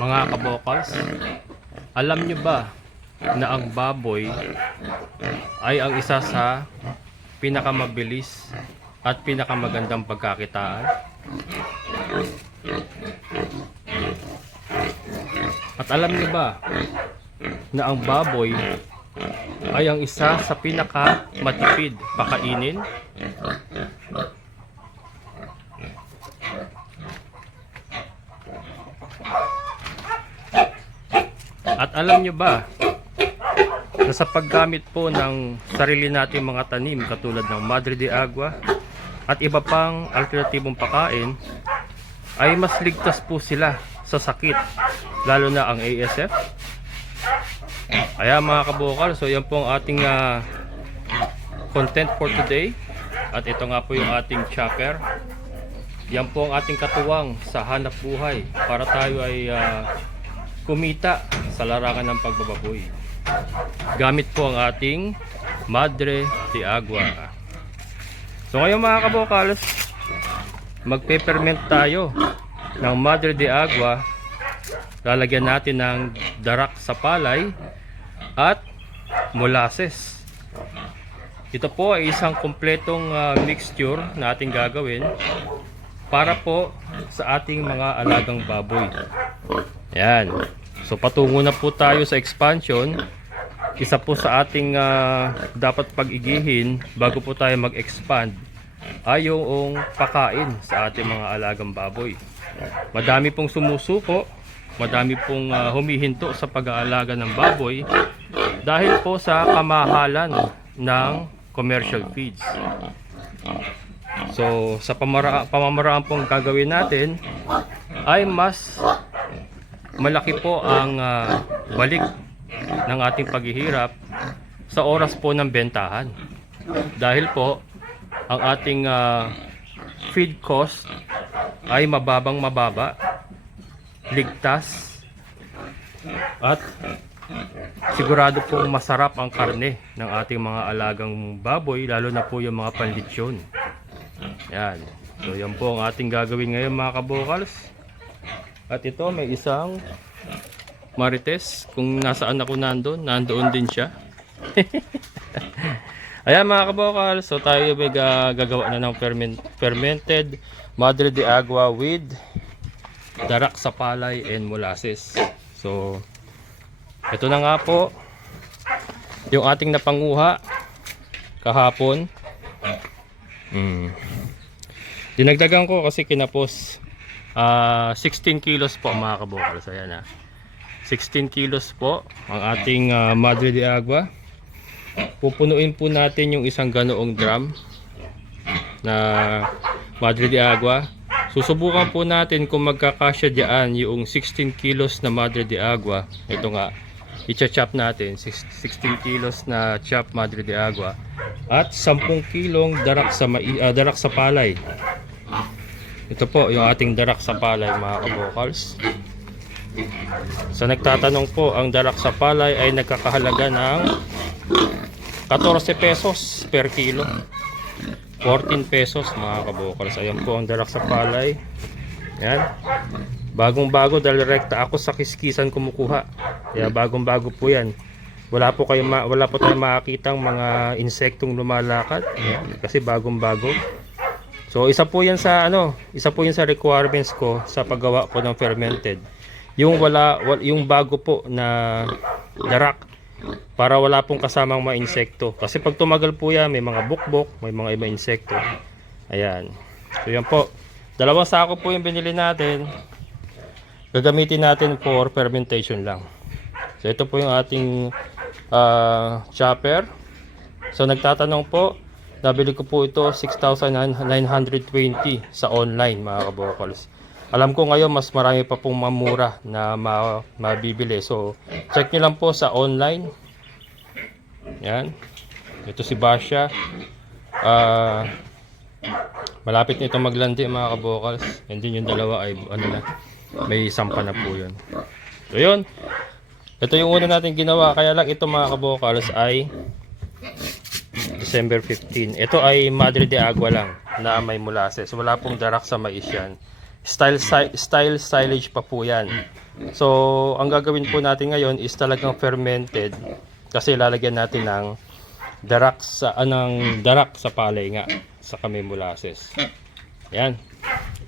Mga kabokals, alam nyo ba na ang baboy ay ang isa sa pinakamabilis at pinakamagandang pagkakitaan? At alam nyo ba na ang baboy ay ang isa sa pinakamatipid pakainin? At alam nyo ba na sa paggamit po ng sarili nating mga tanim katulad ng Madre de Agua at iba pang alternatibong pakain ay mas ligtas po sila sa sakit, lalo na ang ASF? Kaya mga kabukal, so yan po ang ating content for today. At ito nga po yung ating chopper. Yan po ang ating katuwang sa hanap buhay para tayo ay kumita sa larangan ng pagbababoy. Gamit po ang ating Madre de Agua. So ngayon mga kabukals, magpe-ferment tayo ng Madre de Agua. Lalagyan natin ng darak sa palay at molasses. Ito po ay isang kumpletong mixture na ating gagawin para po sa ating mga alagang baboy. Yan. So patungo na po tayo sa expansion. Isa po sa ating dapat pag-igihin bago po tayo mag-expand ay yung pakain sa ating mga alagang baboy. Madami pong sumusuko, madami pong humihinto sa pag-aalaga ng baboy dahil po sa kamahalan ng commercial feeds. So sa pamamaraan pong gagawin natin ay mas malaki po ang balik ng ating paghihirap sa oras po ng bentahan. Dahil po ang ating feed cost ay mababa, ligtas, at sigurado po masarap ang karne ng ating mga alagang baboy, lalo na po yung mga panlitsyon. Yan. So yan po ang ating gagawin ngayon mga kabukals. At ito may isang marites. Kung nasaan ako nandoon din siya. Ayan mga kabukals. So tayo may gagawa na ng fermented Madre de Agua with darak sa palay and molasses. So ito na nga po yung ating napanguha kahapon. Dinagdagan ko kasi kinapos 16 kilos po mga kabukals. Ayan 16 kilos po ang ating Madre de Agua. Pupunuin po natin yung isang ganoong drum na Madre de Agua. Susubukan po natin kung magkakasya diyan yung 16 kilos na Madre de Agua. Ito nga, i-chop natin 16 kilos na chop Madre de Agua at 10 kilong darak sa palay. Ito po yung ating darak sa palay mga kabukals. So nagtatanong po, ang darak sa palay ay nagkakahalaga ng 14 pesos per kilo. 14 pesos mga kabukals. Ayan po ang darak sa palay. Yan. Bagong bago dahil rekta ako sa kiskisan kumukuha. Kaya bagong bago po yan. Wala po tayong makakitang mga insektong lumalakad. Ayan. Kasi bagong bago. So isa po yan sa requirements ko sa paggawa po ng fermented. Yung bago po na darak para wala pong kasamang mga insekto. Kasi pag tumagal po yan, may mga bukbok, may mga iba insekto. Ayan. So yan po. 2 sako po yung binili natin. Gagamitin natin for fermentation lang. So ito po yung ating chopper. So nagtatanong po, nabili ko po ito 6,920 sa online mga kabukals. Alam ko ngayon mas marami pa pong mamura na mabibili. So check nyo lang po sa online. Yan. Ito si Basha. Malapit na ito maglandi mga kabukals. And then yung dalawa ay may sampa na po yun. So yun. Ito yung una natin ginawa. Kaya lang ito mga kabukals ay December 15. Ito ay Madre de Agua lang na may molasses. Wala pong darak sa mais yan. Style silage pa po yan. So, ang gagawin po natin ngayon is talagang fermented kasi lalagyan natin ng darak sa palay nga sa kami molasses. Yan.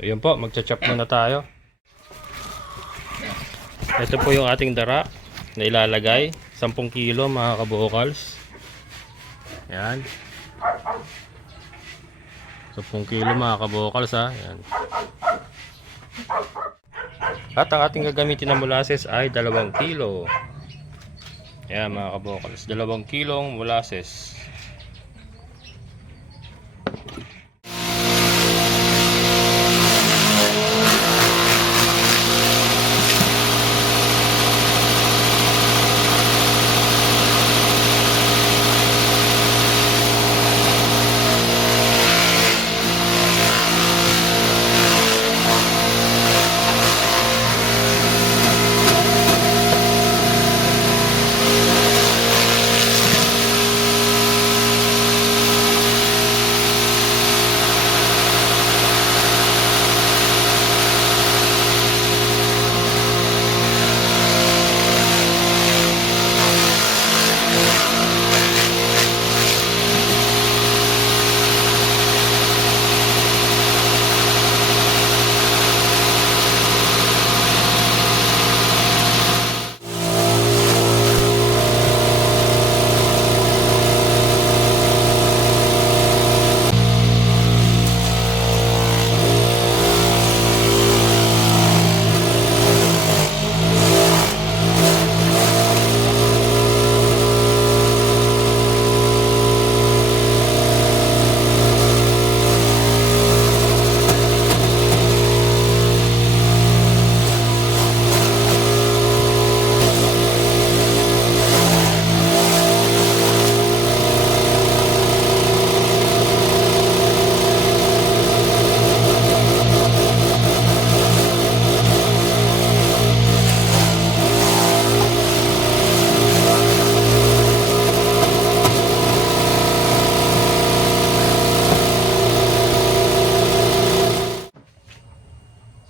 Ayun po, magcha-chop muna tayo. Ito po yung ating darak na ilalagay, 10 kilo mga kabukals. Yan. 10 kilo mga kabukals ha. Yan. At ang ating gagamitin na molasses ay 2 kilo. Yan mga kabukals, 2 kilong molasses.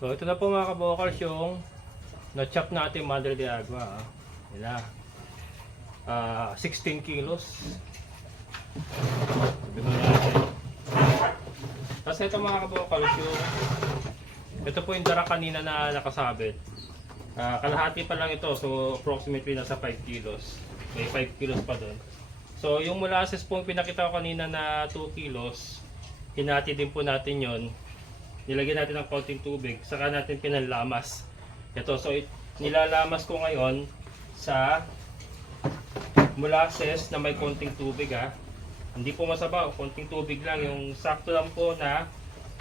So ito na po mga kabukals yung na-chop natin Madre de Agua. Yan na. 16 kilos. Kasi ito mga kabukals yung ito po yung dara kanina na nakasabit. Kalahati pa lang ito, so approximately nasa 5 kilos. May 5 kilos pa doon. So yung molasses po yung pinakita ko kanina na 2 kilos, hinati din po natin yon. Nilagyan natin ng konting tubig, saka natin pinanlamas. Ito, so nilalamas ko ngayon sa molasses na may konting tubig ha. Hindi po masabaw, konting tubig lang, yung sakto lang po na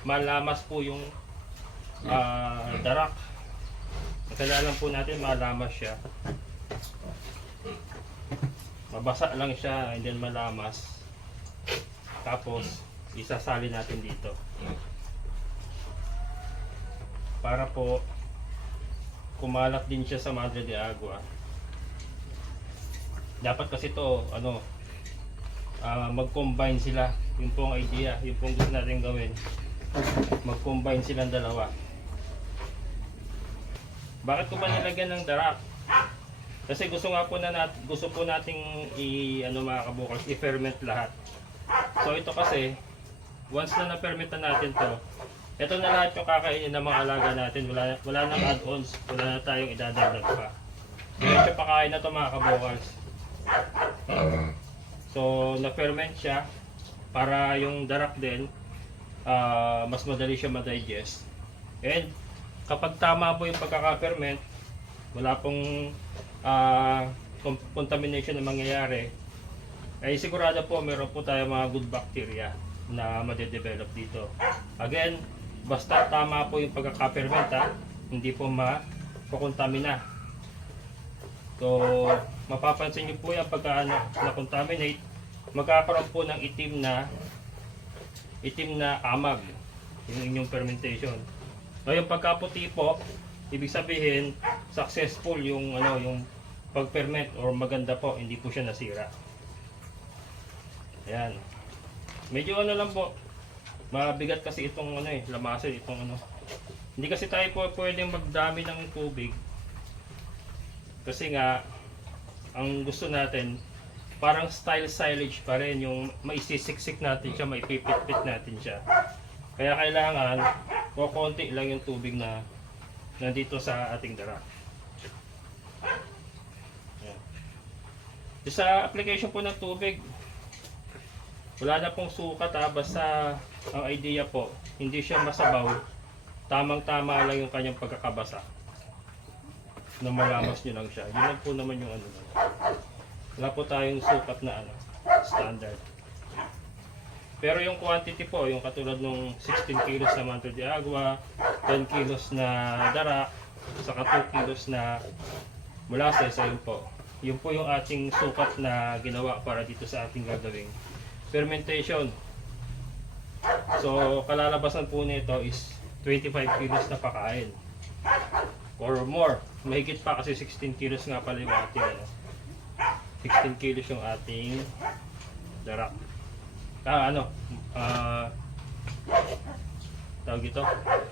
malamas po yung darak. Kailangan po natin malamas siya. Mabasa lang siya and then malamas. Tapos isasali natin dito. Para po kumalat din siya sa Madre de Agua. Dapat kasi to mag-combine sila. Yun po ang idea, yun po ang gusto natin gawin. Mag-combine silang dalawa. Bakit ko ba nilagyan ng darak? Kasi gusto po nating mga kabukals, i-ferment lahat. So ito kasi once na na-ferment na natin to, ito na lahat yung kakainin ng mga alaga natin. Wala nang add-ons, wala na tayong idadagdag pa. Diretso pakain na to mga kabukals. So na-ferment siya para yung darak din mas madali siya ma-digest. And kapag tama po yung pagkaka-ferment, wala pong contamination na mangyayari, ay sigurado po meron po tayo mga good bacteria na madedevelop dito. Again, basta tama po yung pagkaka-ferment hindi po makukontamina. So mapapansin niyo po yan pagka na-contaminate, magkakaroon po ng itim na amag yung inyong fermentation. So yung pagkaputi po, ibig sabihin successful yung yung pag-ferment or maganda po, hindi po siya nasira. Ayan. Medyo lang po, mabigat kasi itong lamasin, itong Hindi kasi tayo po pwedeng magdami ng tubig Kasi nga, ang gusto natin, parang style silage pa rin, yung maisisiksik natin siya, maipipit-pit natin siya. Kaya kailangan, konti lang yung tubig na nandito sa ating dara. Ayan. Sa application po ng tubig, wala na pong sukat ha, basta ang idea po, hindi siya masabaw, tamang-tama lang yung kanyang pagkakabasa. Na malamas nyo lang siya. Yun lang po naman yung ano. Wala po tayong sukat na ano, standard. Pero yung quantity po, yung katulad nung 16 kilos na Manto de Agua, 10 kilos na dara, saka 2 kilos na molasses, ayun po. Yun po yung ating sukat na ginawa para dito sa ating gagawing fermentation. So, kalalabasan po nito is 25 kilos na pakain. Or more. Mahigit pa kasi 16 kilos nga pala yung ating ano. 16 kilos yung ating darak. Tawag ito,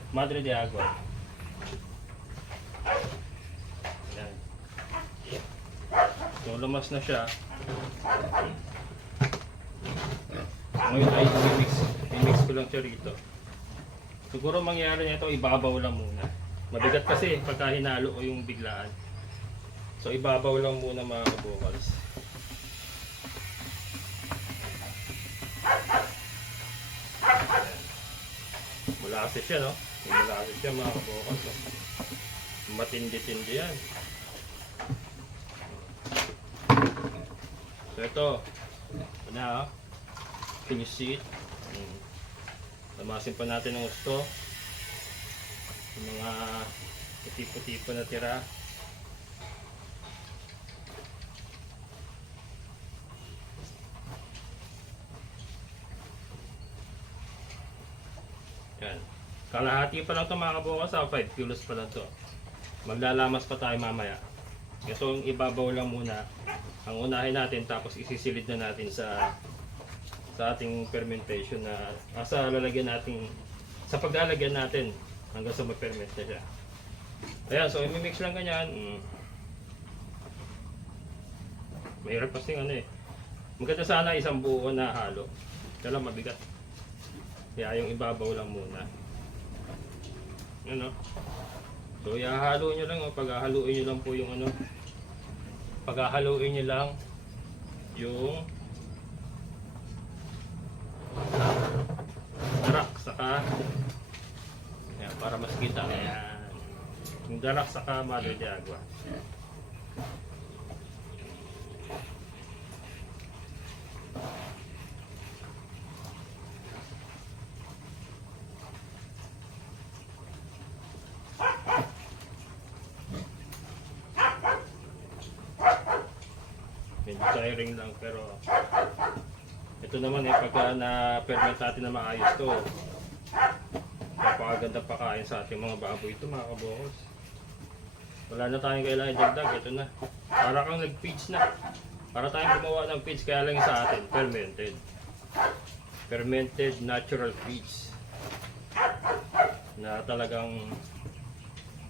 Madre de Agua. Ayan. So lumas na siya. Ngayon ay i-mix ko lang siya rito. Siguro mangyari nito, ibabaw lang muna. Mabigat kasi pagka hinalo ko yung biglaan. So ibabaw lang muna mga kabukals. Molasses siya, no? Yung molasses siya mga kabukals. Matindi-tindi yan. So ito na, can you see it? Lamasin pa natin ng gusto. Yung mga tipo-tipo na tira. Yan. Kalahati pa lang ito mga kabukas, 5 kilos pa lang ito. Maglalamas pa tayo mamaya. Ito yung ibabaw lang muna. Ang unahin natin, tapos isisilid na natin sa ating fermentation na sa lalagyan natin, sa paglalagyan natin hanggang sa mag-ferment na siya. Ayan, so i-mix lang ganyan. Mahirap kasi ano eh. Maganda sana isang buo na halo. Kaya lang mabigat. Kaya yung ibabaw lang muna. Ano? So ihahalo nyo lang, paghahaluin nyo lang po yung ano. Paghahaluin nyo lang yung darak saka ayan, para mas kita. Ayan. Yung darak saka Madre de Agua. Medyo tiring lang pero ito naman eh, pagka na-ferment natin na maayos to, napakaganda pakain sa ating mga baboy ito mga kabukos. Wala na tayong kailangan idagdag, ito na. Para kang nag-feeds na. Para tayong gumawa ng feeds, kaya lang sa atin, fermented. Fermented natural feeds. Na talagang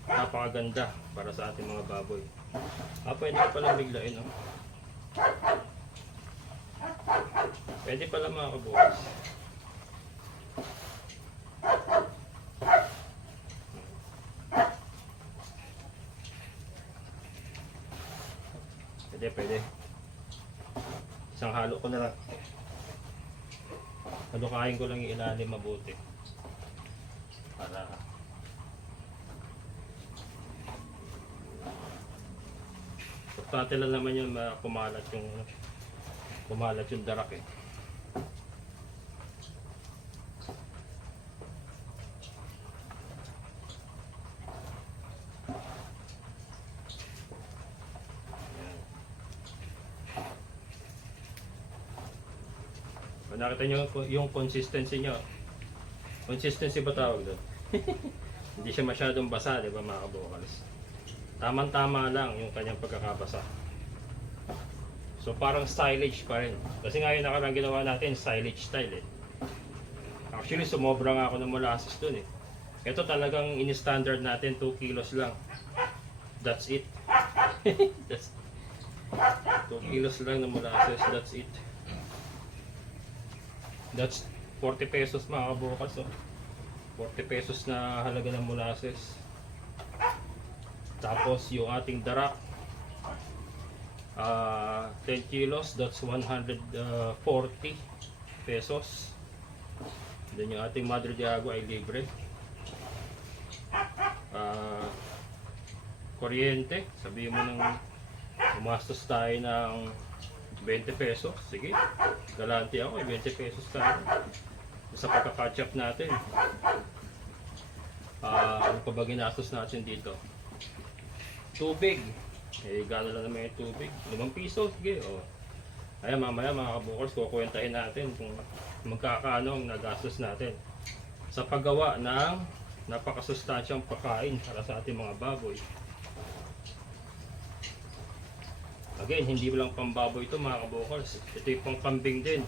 napakaganda para sa ating mga baboy. Pwede ka palang biglain, no? Pwede pala mga kabukas. Pwede. Isang halo ko na lang. Halukain ko lang yung ilalim mabuti. Para importante lang naman yung kumalat yung darak eh. Nakita nyo yung consistency nyo. Consistency ba tawag doon? Hindi siya masyadong basa, di ba mga kabukals? Tamang-tama lang yung kanyang pagkakabasa. So parang silage pa rin. Kasi nga yung nakarang ginawa natin, silage style eh. Actually sumobra nga ako ng molasses doon eh. Ito talagang in-standard natin 2 kilos lang. That's it. That's 2 kilos lang ng molasses, that's it. That's 40 pesos mga kabukas. Oh. 40 pesos na halaga ng molasses. Tapos yung ating darak, 10 kilos, that's 140 pesos. Then yung ating Madre de Agua ay libre. Kuryente, sabihin mo nang umastos tayo ng 20 pesos, sige, galante ako, 20 pesos tayo sa pagka-catch up natin. Ano pa ba ginastos natin dito? Tubig, gano'n lang naman yung tubig, 5 piso, sige. Ayan, mamaya mga kabukers, kukwentahin natin kung magkakaano ang nagastos natin sa paggawa ng napakasustansyang pagkain para sa ating mga baboy. Again, hindi lang pang baboy ito mga kabukers, ito yung pang kambing din,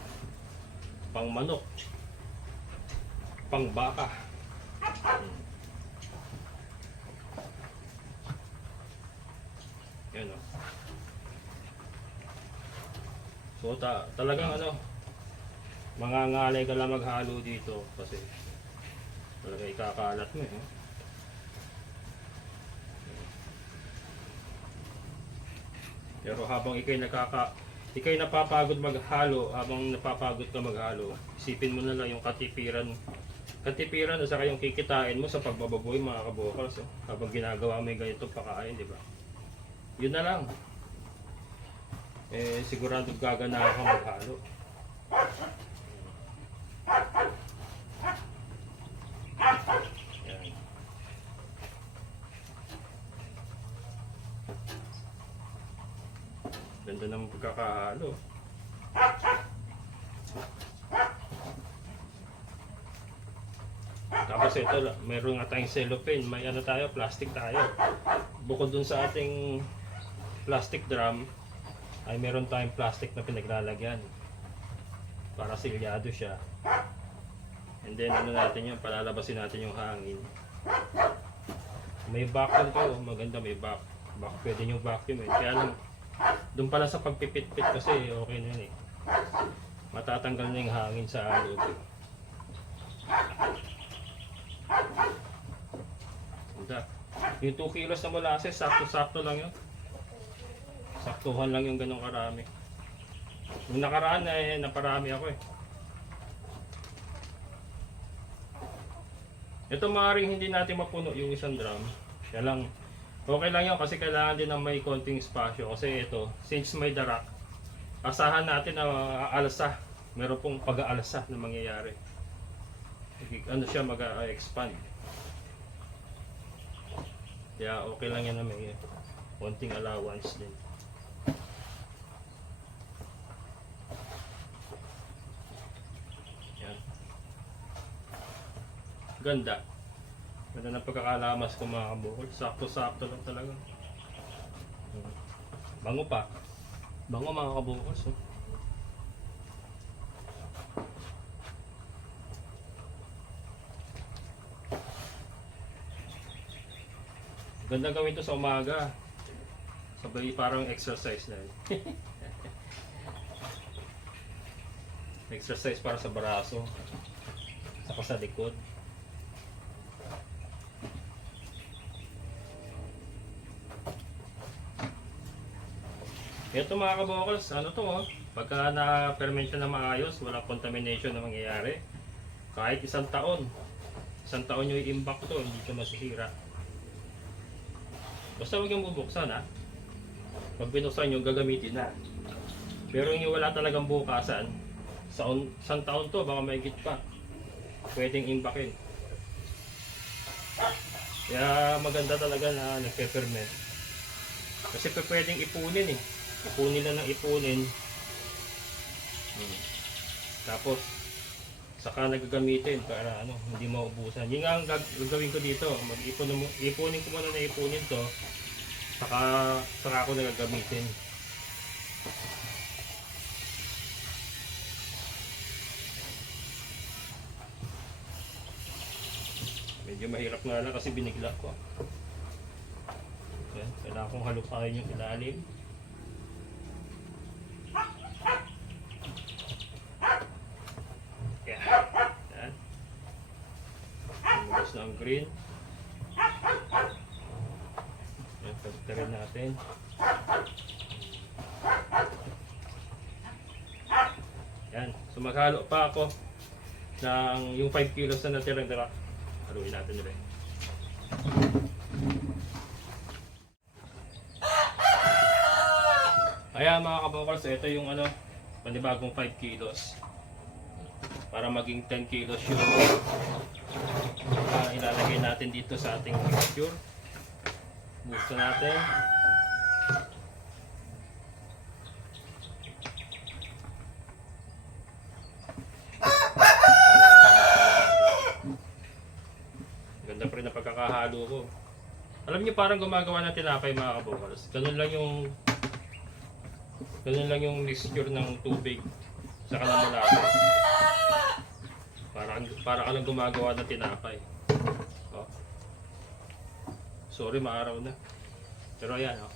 pang manok, pang baka. Yan o. So talagang ano, mangangalay ka lang maghalo dito kasi talaga ikakalat mo eh. Pero habang ikay napapagod maghalo, habang napapagod ka maghalo, isipin mo na lang yung katipiran at saka yung kikitain mo sa pagbababoy mga kabukers. Habang ginagawa mo yung ganitong pakain, di ba? Yun na lang. Sigurado gagana ka maghalo. Yan. Ganda ng pagkakahalo. Tapos ito, meron nga tayong cellophane, may ano tayo, plastic tayo. Bukod dun sa ating plastic drum, ay meron tayong plastic na pinaglalagyan para silyado siya. And then ano natin yun, palalabasin natin yung hangin. May vacuum to, maganda, may back pwede nyo vacuum eh. Kaya lang, doon pala sa pagpipit-pit kasi okay na yun eh. Matatanggal na yung hangin sa loob eh. Yung 2 kilos na molasses, sakto-sakto lang yun. Saktuhan lang yung ganong karami. Nung nakaraan na naparami ako eh. Ito maaaring hindi natin mapuno yung isang drum. Kaya lang, okay lang yun kasi kailangan din ng may konting spasyo. Kasi ito, since may darak, asahan natin na aalsa. Meron pong pag-aalsa na mangyayari. Ano siya mag-expand. Kaya okay lang yan na may konting allowance din. Yan. Ganda. Ganda ng pagkakalamas ko mga kabukol. Sakto-sakto lang talaga. Bango pa. Bango mga kabukol. So. Ganda gawin to sa umaga. Sabay parang exercise na yun. Exercise para sa braso. Saka sa likod. Ito mga kabokals, ano to oh. Pagka na-ferment siya na maayos, walang contamination na mangyayari. Kahit 1 taon. 1 taon nyo i-impact to, hindi ito masisira. Basta huwag yung bubuksan ha. Pag binuksan nyo, gagamitin na. Pero yung wala talagang bukasan, sa 1 taon to, baka mahigit pa. Pwedeng impakin. Kaya maganda talaga na nagpe-ferment. Kasi pwedeng ipunin eh. Ipunin na ng ipunin. Tapos, saka nagagamitin para ano, hindi maubusan. Yun nga ang gagawin ko dito. Ipunin ko muna na ipunin to. Saka ako nagagamitin. Medyo mahirap nga lang kasi binigla ko. Okay. Kailangan kong halukayin yung ilalim. Yan. Yan. Lumabas na ang green. Yan, pagtarin natin. Yan. So maghalo pa ako ng yung 5 kilos na natirang dara. Haluin natin ulit. Ayan mga kabokals, ito yung panibagong 5 kilos. Para maging 10 kilos yung ilalagay natin dito sa ating mixture. Boost natin. Ganda pa rin ang pagkakahalo ko. Alam niyo parang gumagawa ng tinapay mga kabokals. Ganun lang yung mixture ng tubig sa kalamulato. Para ka lang gumagawa ng tinapay. Oh. Sorry, maaraw na. Pero ayan, oh.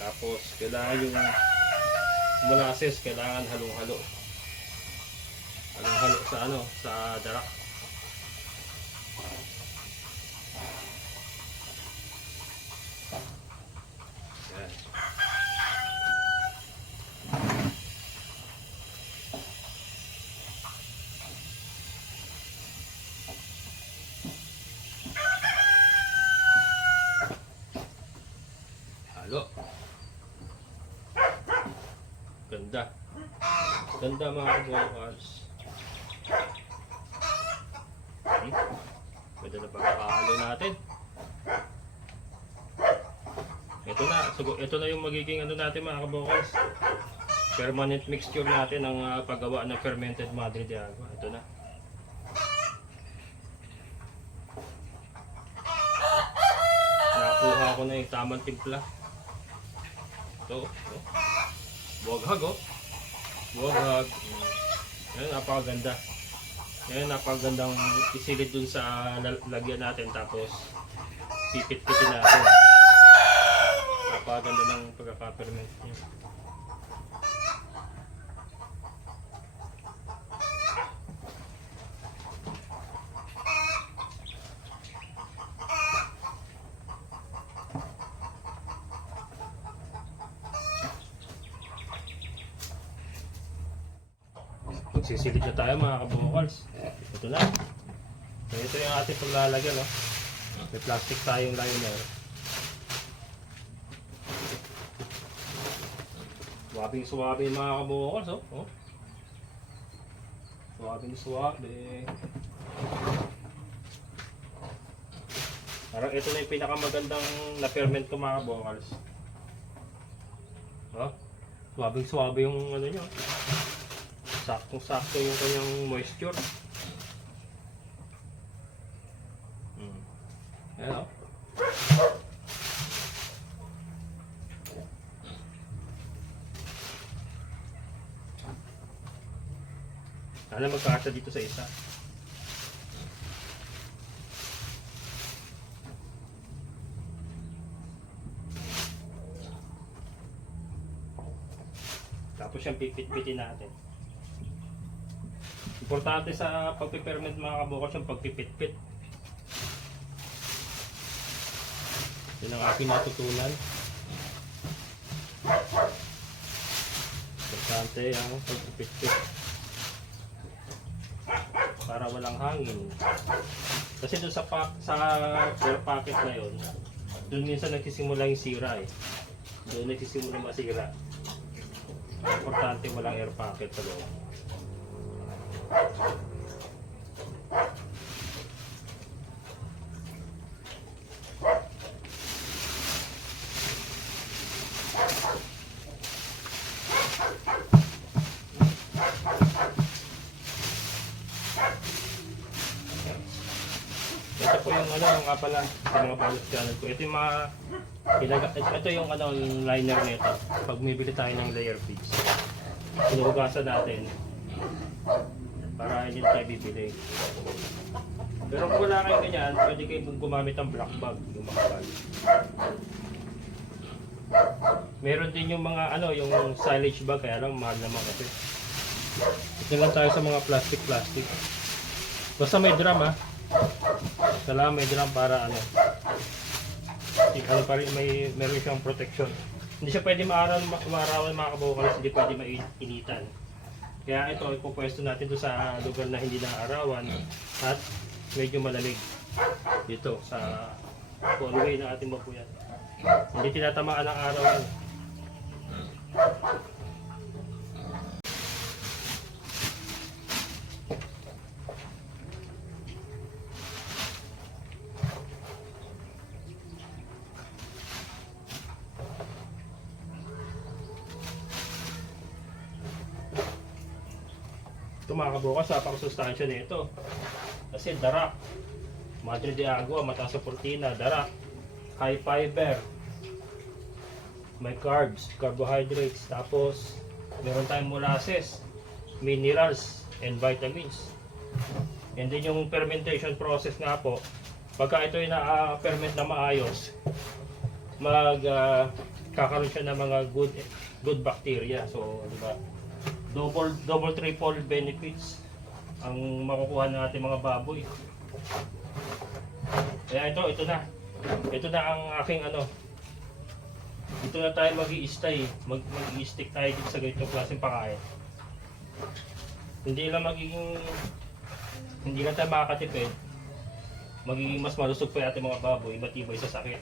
Tapos, kailangan yung molasses, kailangan halong-halo. Halong-halo sa darak. Yan. Halo. Ganda. Ganda mga kabokals. Pwede na pagkakahalo natin. Ito na yung magiging natin mga kabokals. Permanent mixture natin ng paggawa ng fermented Madre de Agua. Ito na. Nakuha ko na yung tamang timpla. Ito. Buwaghag, oh. Buwaghag. Yan, napakaganda. Yan, napakagandang isilid dun sa lagyan natin. Tapos, pipit-pitin natin. Napakaganda ng pagkaka-ferment niya. Magsisilid na tayo mga kabokals. Ito na. So ito yung ating paglalagyan. Oh. May plastic tayong liner. Suwabing mga kabokals. Oh. Suwabing. Parang ito na yung pinakamagandang na-ferment ko mga kabokals. Oh. Suwabing yung nyo. Saktong-sakto yung kanyang moisture. Ayan, oh. Sana magkakasya dito sa isa. Tapos siyang pipit-pitin natin. Importante sa pagpiperment mga kabokals yung pagpipit-pit. Yun ang aking natutunan. Importante ang pagpipit-pit. Para walang hangin. Kasi doon sa air packet na yun, doon minsan nagsisimula yung sira eh. Doon nagsisimula masira. Importante walang air packet sa loob. Ito po yung nga pala sa mga balance channel ko. Ito yung ito yung yung liner nito. Pag bumibili tayo ng layer feeds, hinuhugasan natin. para hindi tayo bibili. Pero kung wala kayong ganyan, pwede kayo gumamit ng black bag, yung makapal. Meron din yung mga ano, yung silage bag, kaya lang mahal naman kasi. Ito lang tayo sa mga plastic. Basta may drum ha. Sala may drum para ano. Ano pa rin, meron siyang protection. Hindi siya pwede maarawan mga kabukalas, hindi pwede mainitan. Kaya ito, ipupwesto natin doon sa lugar na hindi naaarawan at medyo malamig. Dito sa hallway ng ating babuyan. Hindi tinatamaan ng araw yan. Ito mga kabukas, napakasustansya nito. Kasi darak, madre de agua, mataas sa protina, darak, high fiber, may carbs, carbohydrates, tapos meron tayong molasses, minerals, and vitamins. And then yung fermentation process nga po, pagka ito ay na-ferment na maayos, kakaroon siya ng mga good bacteria. So, di ba? Double, triple benefits ang makukuha ng ating mga baboy. Kaya ito na. Ito na ang aking ano. Ito na tayo mag-i-stay. Mag-i-stick tayo dito sa ganitong klaseng pakain. Hindi lang tayo makakatipid. Magiging mas malusog pa yung ating mga baboy, matibay sa sakit.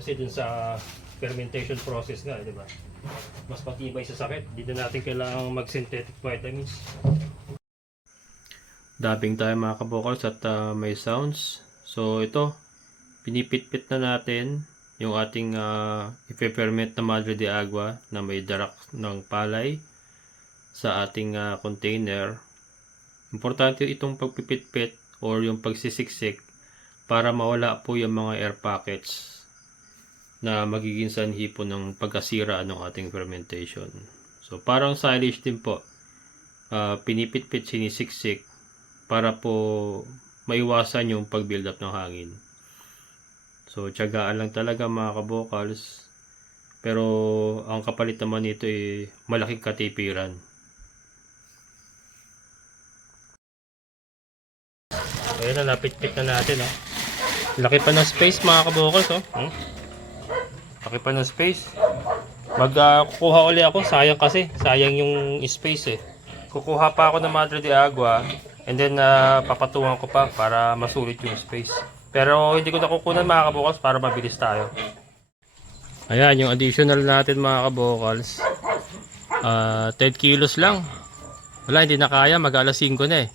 Kasi dun sa fermentation process nga, di ba? Mas matibay sa sakit. Dito natin kailangan mag-synthetic vitamins. Dabbing tayo mga kabokals at may sounds. So ito, pinipit-pit na natin yung ating ipe-ferment na madre de agua na may darak ng palay sa ating container. Importante itong pagpipit-pit or yung pagsisiksik para mawala po yung mga air pockets na magiging sanhi po ng pagkasira ng ating fermentation. So parang silage din po, pinipit-pit, sinisiksik para po maiwasan yung pag-build up ng hangin. So tiyagaan lang talaga mga kabokals, pero ang kapalit naman nito ay malaking katipiran. Ayan na, napit-pit na natin. Laki pa ng space mga kabokals. Laki pa ng space. Kukuha uli ako, sayang kasi. Sayang yung space eh. Kukuha pa ako ng madre de agua and then papatungan ko pa para masulit yung space. Pero hindi ko nakukunan mga kabokals para mabilis tayo. Ayan, yung additional natin mga kabokals. 10 kilos lang. Wala, hindi na kaya. Mag-alas 5 na eh.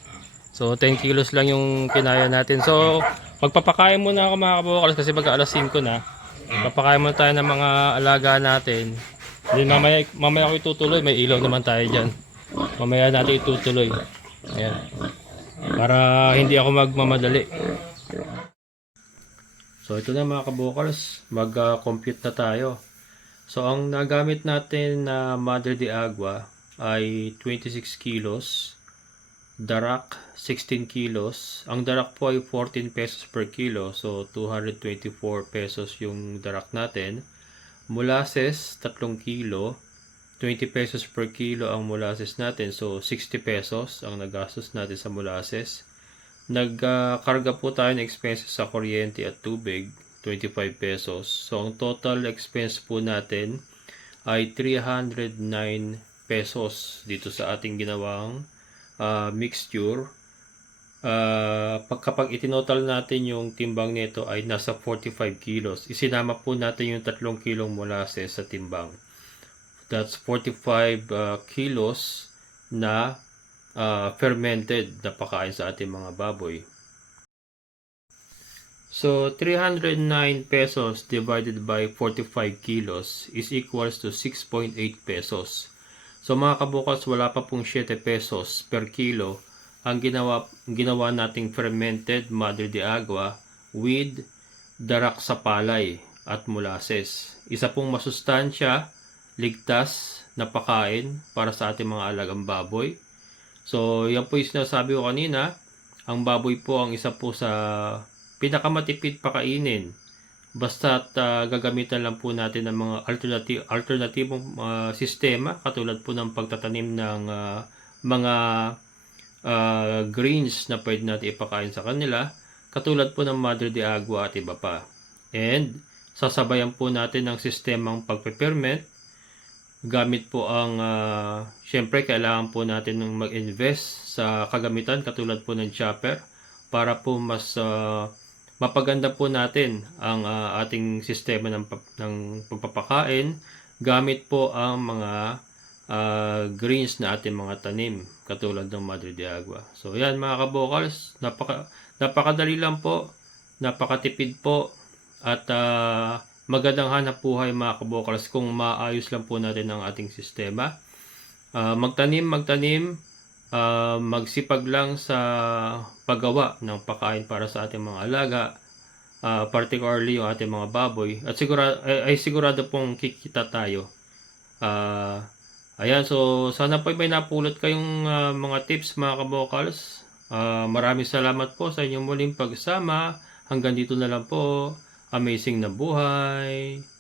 So 10 kilos lang yung kinaya natin. So magpapakain muna ako mga kabokals kasi mag-alas 5 na. Papakain muna tayo ng mga alaga natin. Then mamaya ako itutuloy. May ilaw naman tayo dyan. Mamaya natin itutuloy. Ayan. Para hindi ako magmamadali. So ito na mga kabokals. Mag-compute na tayo. So ang nagamit natin na madre de agua ay 26 kilos. Darak 16 kilos. Ang darak po ay 14 pesos per kilo. So 224 pesos yung darak natin. Molasses 3 kilo. 20 pesos per kilo ang molasses natin. So 60 pesos ang nagastos natin sa molasses. Nagkarga po tayo ng expenses sa kuryente at tubig. 25 pesos. So ang total expense po natin ay 309 pesos dito sa ating ginawang mixture. Kapag itinotal natin yung timbang nito ay nasa 45 kilos. Isinama po natin yung 3 kilong molasses sa timbang. That's 45 kilos na fermented na pakain sa ating mga baboy. So 309 pesos divided by 45 kilos is equals to 6.8 pesos. So mga kabukals, wala pa pong 7 pesos per kilo ang ginawa nating fermented madre de agua with darak sa palay at molasses. Isa pong masustansya, ligtas na pakain para sa ating mga alagang baboy. So, yan po yung sinasabi ko kanina. Ang baboy po ang isa po sa pinakamatipid pakainin. Basta't gagamitan lang po natin ng mga alternatibong sistema katulad po ng pagtatanim ng mga greens na pwede natin ipakain sa kanila, katulad po ng Madre de Agua at iba pa. And sasabayan po natin ng sistemang pagpe-ferment gamit po ang syempre kailangan po natin ng mag-invest sa kagamitan katulad po ng chopper para po mas mapaganda po natin ang ating sistema ng pagpapakain gamit po ang mga greens na ating mga tanim katulad ng Madre de Agua. So yan mga kabokals, napakadali lang po, napakatipid po at magandang hanap buhay mga kabokals kung maayos lang po natin ang ating sistema. Magtanim, magsipag lang sa paggawa ng pagkain para sa ating mga alaga, particularly yung ating mga baboy, at sigurado pong kikita tayo. Ayan, so sana po may napulot kayong mga tips mga kabokals. Maraming salamat po sa inyong muling pagsama. Hanggang dito na lang po. Amazing na buhay!